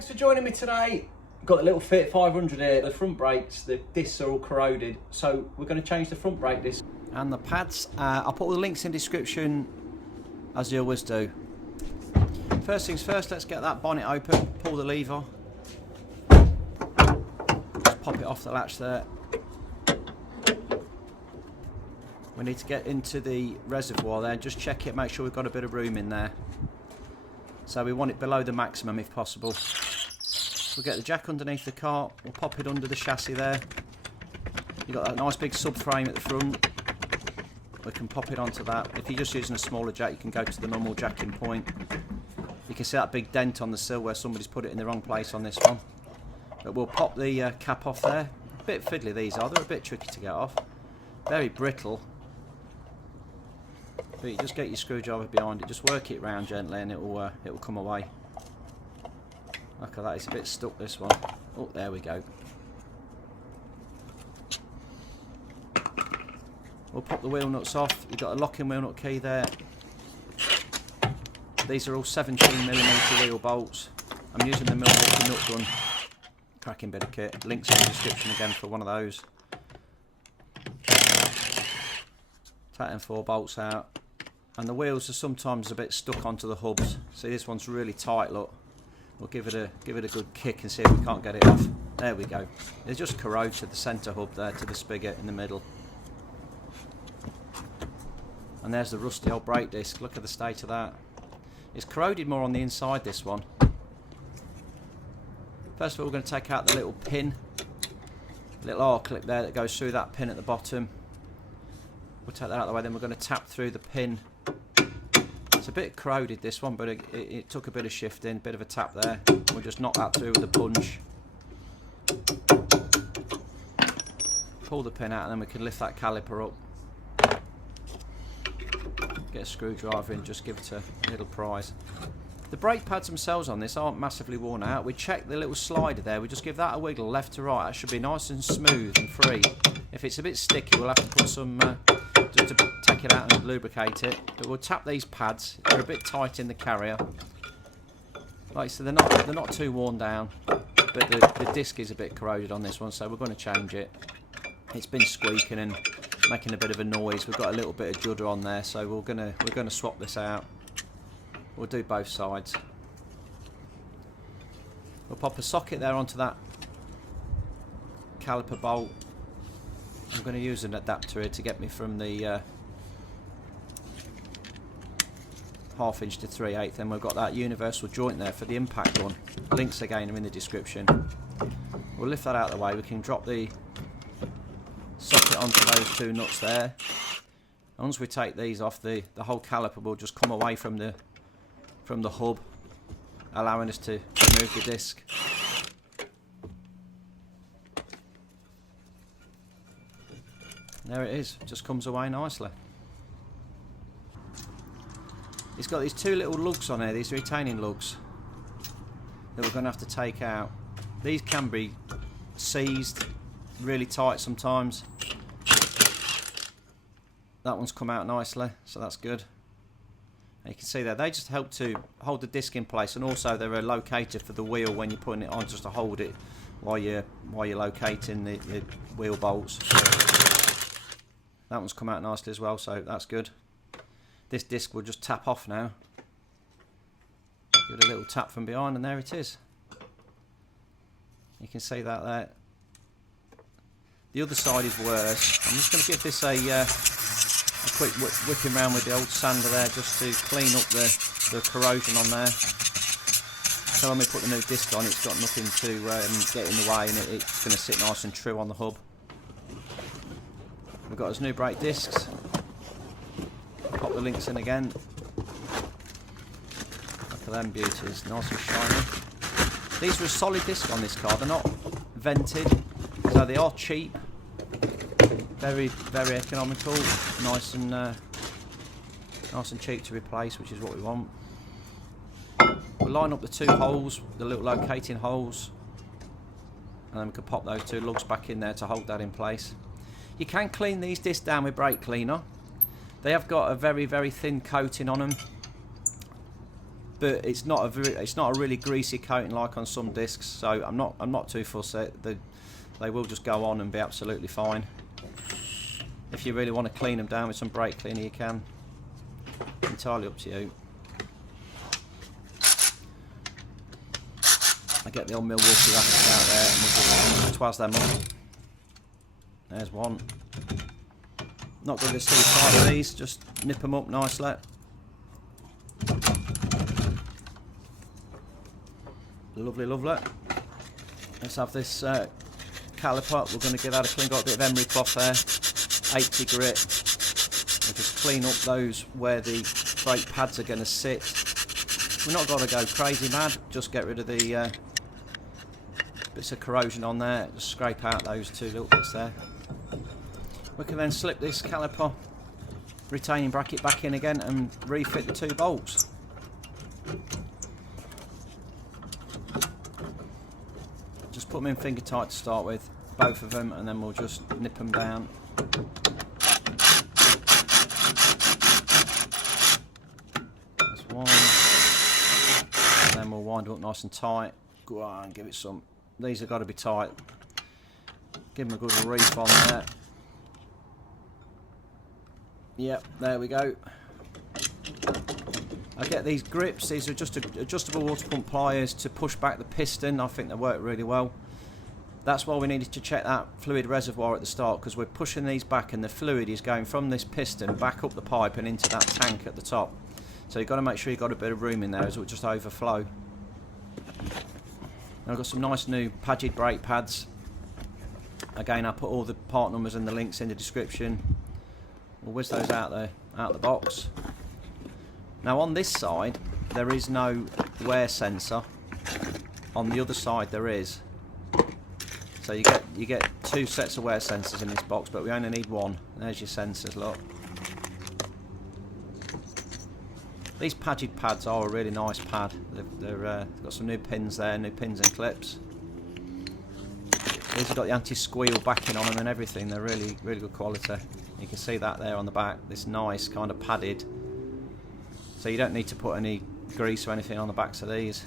Thanks for joining me today. Got the little Fiat 500 here. The front brakes, the discs are all corroded, so we're going to change the front brake disc. And the pads, I'll put all the links in the description, as you always do. First things first, let's get that bonnet open, pull the lever. Just pop it off the latch there. We need to get into the reservoir there, just check it, make sure we've got a bit of room in there. So we want it below the maximum if possible. We'll get the jack underneath the car, we'll pop it under the chassis there. You've got that nice big subframe at the front. We can pop it onto that. If you're just using a smaller jack, you can go to the normal jacking point. You can see that big dent on the sill where somebody's put it in the wrong place on this one. But we'll pop the cap off there. A bit fiddly these are, they're a bit tricky to get off. Very brittle. But you just get your screwdriver behind it, just work it round gently and it'll come away. Look at that, it's a bit stuck, this one. Oh, there we go. We'll pop the wheel nuts off. You've got a locking wheel nut key there. These are all 17mm wheel bolts. I'm using the Milwaukee nut gun. Cracking bit of kit. Links in the description again for one of those. Take them 4 bolts out. And the wheels are sometimes a bit stuck onto the hubs. See, this one's really tight, look. We'll give it a good kick and see if we can't get it off. There we go. It just corrodes to the centre hub there, to the spigot in the middle. And there's the rusty old brake disc. Look at the state of that. It's corroded more on the inside, this one. First of all, we're going to take out the little pin. Little R clip there that goes through that pin at the bottom. We'll take that out of the way, then we're going to tap through the pin. It's a bit corroded, this one, but it took a bit of shifting, a bit of a tap there. We'll just knock that through with a punch. Pull the pin out and then we can lift that caliper up. Get a screwdriver in, just give it a little prise. The brake pads themselves on this aren't massively worn out. We check the little slider there, we just give that a wiggle left to right. That should be nice and smooth and free. If it's a bit sticky, we'll have to put some, just to take it out and lubricate it. But we'll tap these pads, they're a bit tight in the carrier. Like I said, they're not too worn down, but the disc is a bit corroded on this one, so we're going to change it. It's been squeaking and making a bit of a noise. We've got a little bit of judder on there, so we're gonna swap this out. We'll do both sides. We'll pop a socket there onto that caliper bolt. I'm going to use an adapter here to get me from the 1/2 inch to 3/8, and we've got that universal joint there for the impact one. Links again are in the description. We'll lift that out of the way. We can drop the socket onto those 2 nuts there. And once we take these off, the whole caliper will just come away from the hub, allowing us to remove the disc. There it is, just comes away nicely. It's got these 2 little lugs on here, these retaining lugs, that we're going to have to take out. These can be seized really tight sometimes. That one's come out nicely, so that's good. And you can see there, they just help to hold the disc in place, and also they're a locator for the wheel when you're putting it on, just to hold it while you're locating the wheel bolts. That one's come out nicely as well, so that's good. This disc will just tap off now. Give it a little tap from behind and there it is. You can see that there. The other side is worse. I'm just going to give this a quick whipping around with the old sander there, just to clean up the corrosion on there. So when we put the new disc on, it's got nothing to get in the way, and it's going to sit nice and true on the hub. We've got those new brake discs. Pop the links in again. Look at them beauties, nice and shiny. These are a solid disc on this car, they're not vented, so they are cheap. Very, very economical, nice and cheap to replace, which is what we want. We'll line up the 2 holes, the little locating holes, and then we can pop those 2 lugs back in there to hold that in place. You can clean these discs down with brake cleaner. They have got a very, very thin coating on them. but it's not a really greasy coating like on some discs. So I'm not too fussy. They will just go on and be absolutely fine. If you really want to clean them down with some brake cleaner, you can. Entirely up to you. I get the old Milwaukee ratchets out there and we'll just twaz them up. There's one. Not going to be too tight with these, just nip them up nicely. Lovely, lovely. Let's have this caliper. We're going to give that a clean. Got a bit of emery cloth there. 80 grit. We'll just clean up those where the brake pads are going to sit. We're not going to go crazy mad. Just get rid of the bits of corrosion on there. Just scrape out those two little bits there. We can then slip this caliper retaining bracket back in again and refit the 2 bolts. Just put them in finger tight to start with, both of them, and then we'll just nip them down. That's one. And then we'll wind them up nice and tight. Go on, give it some. These have got to be tight. Give them a good reef on there. Yep, there we go. I get these grips. These are just adjustable water pump pliers to push back the piston. I think they work really well. That's why we needed to check that fluid reservoir at the start, because we're pushing these back and the fluid is going from this piston back up the pipe and into that tank at the top. So you've got to make sure you've got a bit of room in there, as it will just overflow. I've got some nice new Pagid brake pads. Again, I'll put all the part numbers and the links in the description. We'll whiz those out there, out the box. Now on this side, there is no wear sensor. On the other side, there is. So you get 2 sets of wear sensors in this box, but we only need 1. There's your sensors, look. These Pagid pads are a really nice pad. They've got some new pins there, new pins and clips. These have got the anti-squeal backing on them and everything. They're really, really good quality. You can see that there on the back. This nice kind of padded. So you don't need to put any grease or anything on the backs of these.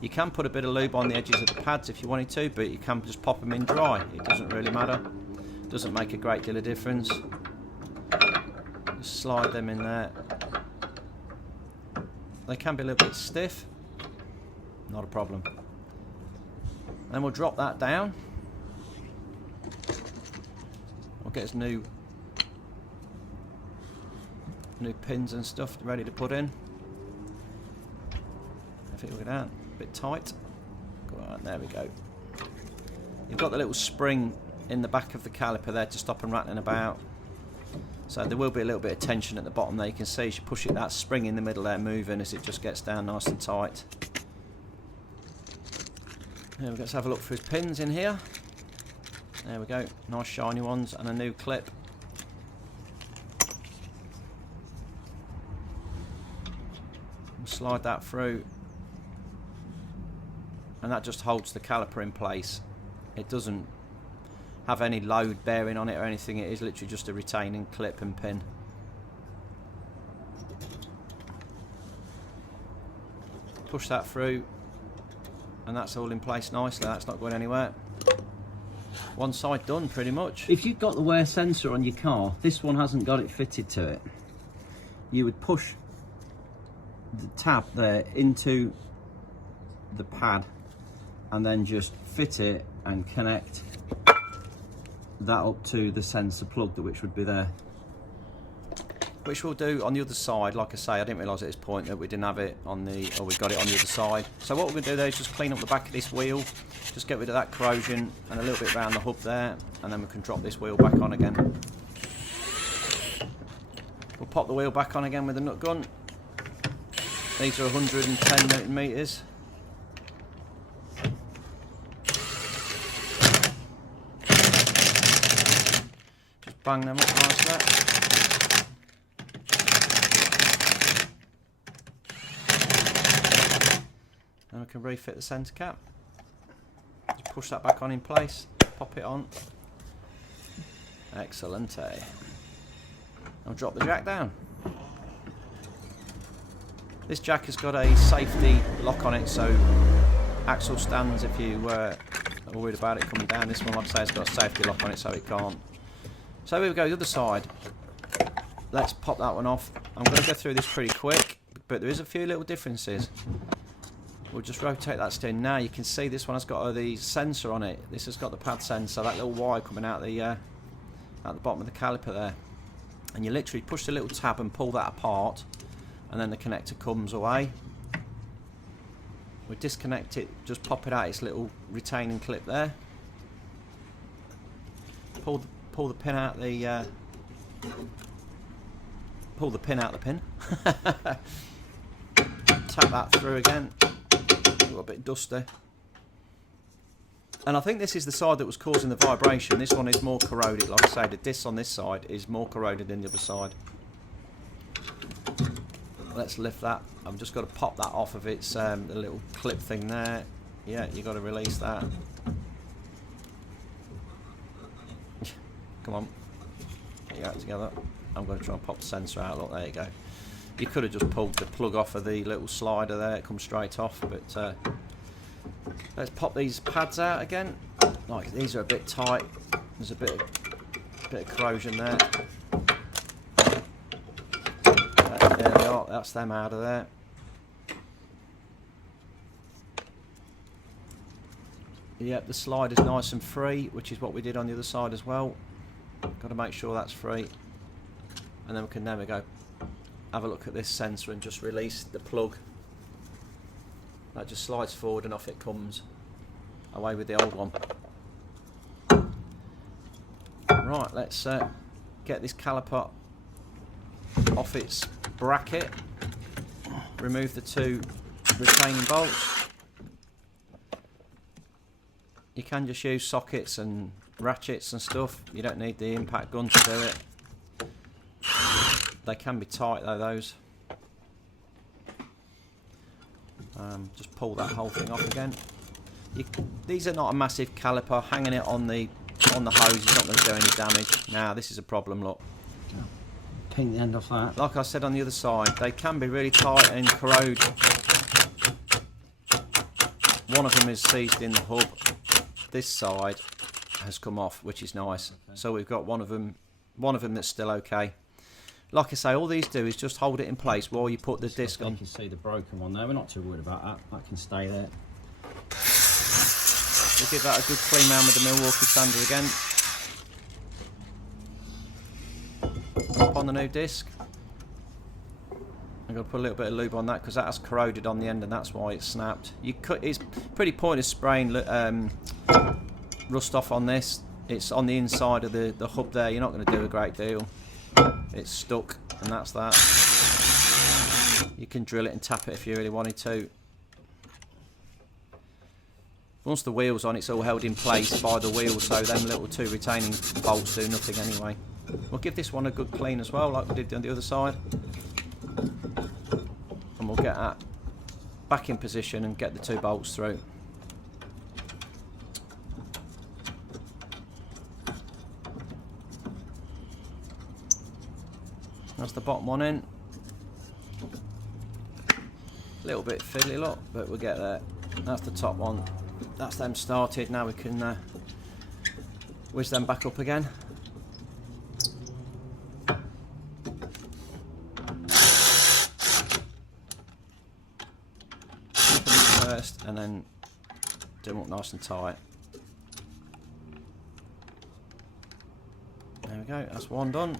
You can put a bit of lube on the edges of the pads if you wanted to, but you can just pop them in dry. It doesn't really matter. Doesn't make a great deal of difference. Just slide them in there. They can be a little bit stiff. Not a problem. Then we'll drop that down. We'll get us new pins and stuff ready to put in. I think we'll get out. A bit tight. Go on, there we go. You've got the little spring in the back of the caliper there to stop them rattling about. So there will be a little bit of tension at the bottom there. You can see as you push it, that spring in the middle there moving as it just gets down nice and tight. There we go. Let's have a look for his pins in here. There we go. Nice shiny ones and a new clip. Slide that through, and that just holds the caliper in place. It doesn't have any load bearing on it or anything. It is literally just a retaining clip and pin. Push that through, and that's all in place nicely. That's not going anywhere. One side done pretty much. If you've got the wear sensor on your car, this one hasn't got it fitted to it, you would push the tab there into the pad and then just fit it and connect that up to the sensor plug, which would be there. Which we'll do on the other side. Like I say, I didn't realise at this point that we didn't have it on the, or we got it on the other side. So what we're going to do there is just clean up the back of this wheel, just get rid of that corrosion and a little bit around the hub there, and then we can drop this wheel back on again. We'll pop the wheel back on again with the nut gun. These are 110 Newton meters. Just bang them up nicely. And we can refit the centre cap. Just push that back on in place, pop it on. Excellent. I'll drop the jack down. This jack has got a safety lock on it, so axle stands if you are worried about it coming down. This one, like I say, has got a safety lock on it, so it can't. So here we go, the other side. Let's pop that one off. I'm going to go through this pretty quick, but there is a few little differences. We'll just rotate that steering. Now you can see this one has got the sensor on it. This has got the pad sensor, that little wire coming out the bottom of the caliper there. And you literally push the little tab and pull that apart, and then the connector comes away. We disconnect it, just pop it out its little retaining clip there. Pull the pin out the pull the pin out the pin. Tap that through again. Got a bit dusty. And I think this is the side that was causing the vibration. This one is more corroded. Like I say, the disc on this side is more corroded than the other side. Let's lift that. I've just got to pop that off of its the little clip thing there. Yeah, you got to release that. Come on, get you out together. I'm going to try and pop the sensor out. Look, there you go. You could have just pulled the plug off of the little slider there. It comes straight off. But let's pop these pads out again. Like, these are a bit tight. There's a bit of corrosion there. There we are. That's them out of there. Yep, the slide is nice and free, which is what we did on the other side as well. Got to make sure that's free, and then we can, there we go, have a look at this sensor and just release the plug. That just slides forward and off it comes. Away with the old one. Right, let's get this caliper off its bracket. Remove the two retaining bolts. You can just use sockets and ratchets and stuff. You don't need the impact gun to do it. They can be tight though, those. Just pull that whole thing off again. These are not a massive caliper. Hanging it on the hose is not going to do any damage. Now this is a problem, look. Ping the end off that. Like I said on the other side, they can be really tight and corrode. One of them is seized in the hub. This side has come off, which is nice. Okay. So we've got one of them that's still okay. Like I say, all these do is just hold it in place while you put the disc on. You can see the broken one there. We're not too worried about that. That can stay there. We'll give that a good clean round with the Milwaukee sander again. Up on the new disc. I'm going to put a little bit of lube on that because that has corroded on the end and that's why it's snapped. It's pretty pointless spraying rust off on this. It's on the inside of the hub there. You're not going to do a great deal. It's stuck and that's that. You can drill it and tap it if you really wanted to. Once the wheel's on, it's all held in place by the wheel, so them little two retaining bolts do nothing anyway. We'll give this one a good clean as well, like we did on the other side. And we'll get that back in position and get the two bolts through. That's the bottom one in. A little bit fiddly, look, but we'll get there. That's the top one. That's them started. Now we can whiz them back up again. First, and then do them up nice and tight. There we go. That's one done.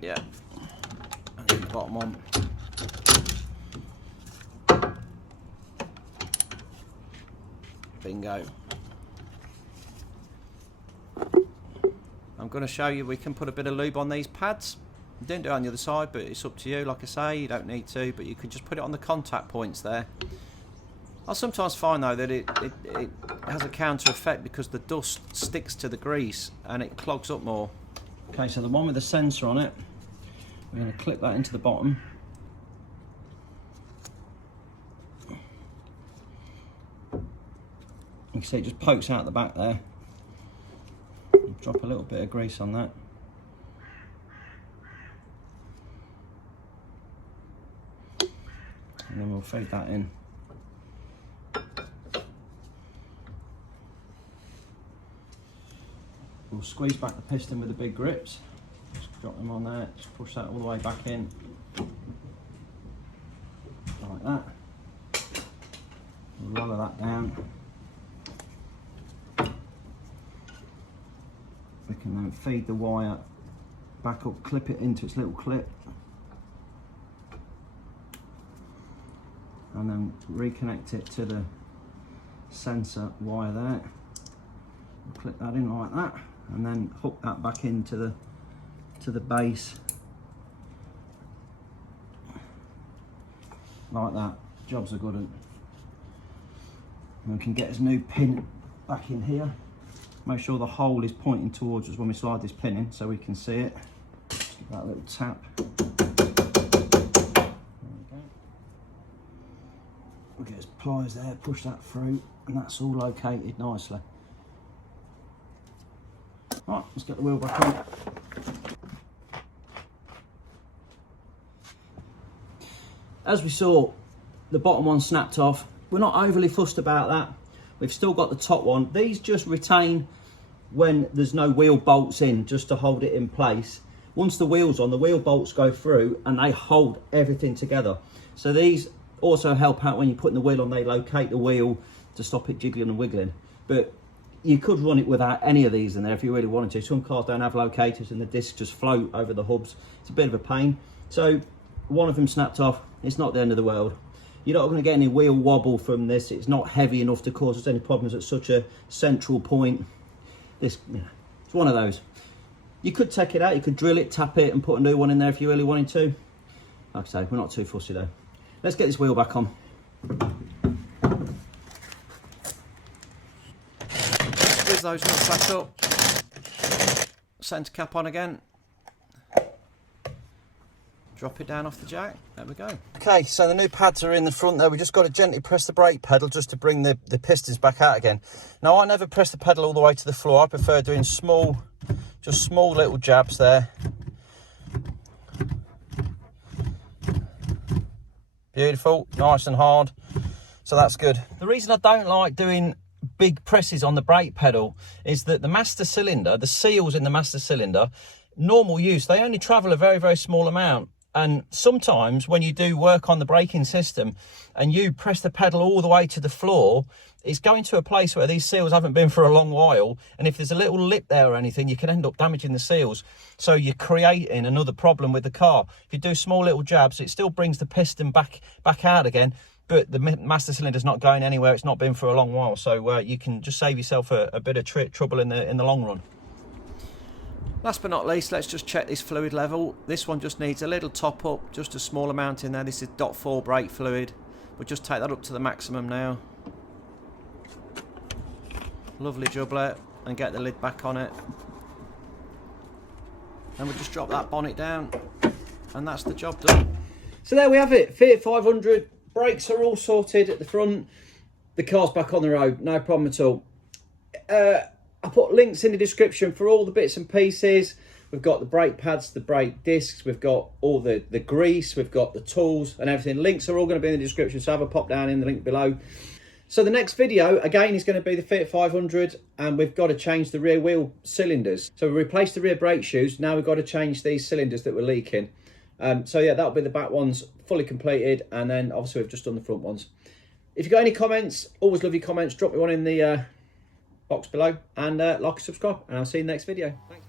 Yeah. And then the bottom one. Bingo. I'm going to show you we can put a bit of lube on these pads. I didn't do it on the other side, but it's up to you. Like I say, you don't need to, but you can just put it on the contact points there. I sometimes find though that it has a counter effect because the dust sticks to the grease and it clogs up more. Okay, so the one with the sensor on it, we're going to clip that into the bottom. You can see it just pokes out the back there. Drop a little bit of grease on that. and then we'll feed that in. We'll squeeze back the piston with the big grips. Just drop them on there, just push that all the way back in. Like that. We'll lower that down. We can then feed the wire back up, clip it into its little clip. And then reconnect it to the sensor wire there. We'll clip that in like that, and then hook that back into the base like that. Job's a good one. And we can get his new pin back in here. Make sure the hole is pointing towards us when we slide this pin in, so we can see it. Just give that a little tap. We'll get his pliers there, push that through, and that's all located nicely. Right, let's get the wheel back on. As we saw, the bottom one snapped off. We're not overly fussed about that. We've still got the top one. These just retain when there's no wheel bolts in, just to hold it in place. Once the wheel's on, the wheel bolts go through and they hold everything together. So these also help out when you're putting the wheel on. They locate the wheel to stop it jiggling and wiggling. But you could run it without any of these in there if you really wanted to. Some cars don't have locators and the discs just float over the hubs. It's a bit of a pain. So one of them snapped off. It's not the end of the world. You're not going to get any wheel wobble from this. It's not heavy enough to cause us any problems at such a central point. This, you know, it's one of those. You could take it out, you could drill it, tap it and put a new one in there if you really wanted to. Like I say, we're not too fussy though. Let's get this wheel back on. Squeeze those nuts back up. Centre cap on again. Drop it down off the jack. There we go. Okay, so the new pads are in the front there. We just got to gently press the brake pedal just to bring the pistons back out again. Now, I never press the pedal all the way to the floor. I prefer doing just small little jabs there. Beautiful, nice and hard. So that's good. The reason I don't like doing big presses on the brake pedal is that the master cylinder, the seals in the master cylinder, normal use, they only travel a very, very small amount. And sometimes when you do work on the braking system and you press the pedal all the way to the floor, it's going to a place where these seals haven't been for a long while. And if there's a little lip there or anything, you can end up damaging the seals. So you're creating another problem with the car. If you do small little jabs, it still brings the piston back out again, but the master cylinder's not going anywhere. It's not been for a long while. So you can just save yourself a bit of trouble in the long run. Last but not least, let's just check this fluid level. This one just needs a little top up, just a small amount in there. This is .4 brake fluid. We'll just take that up to the maximum now. Lovely jublet, and get the lid back on it. And we'll just drop that bonnet down, and that's the job done. So there we have it, Fiat 500. Brakes are all sorted at the front. The car's back on the road, no problem at all. I put links in the description for all the bits and pieces. We've got the brake pads, the brake discs, we've got all the grease, we've got the tools and everything. Links are all going to be in the description, so have a pop down in the link below. So the next video, again, is going to be the Fiat 500, and we've got to change the rear wheel cylinders. So we replaced the rear brake shoes, now we've got to change these cylinders that were leaking. So yeah, that'll be the back ones fully completed, and then obviously we've just done the front ones. If you've got any comments, always love your comments, drop me one in the box below, and like and subscribe, and I'll see you in the next video. Thanks.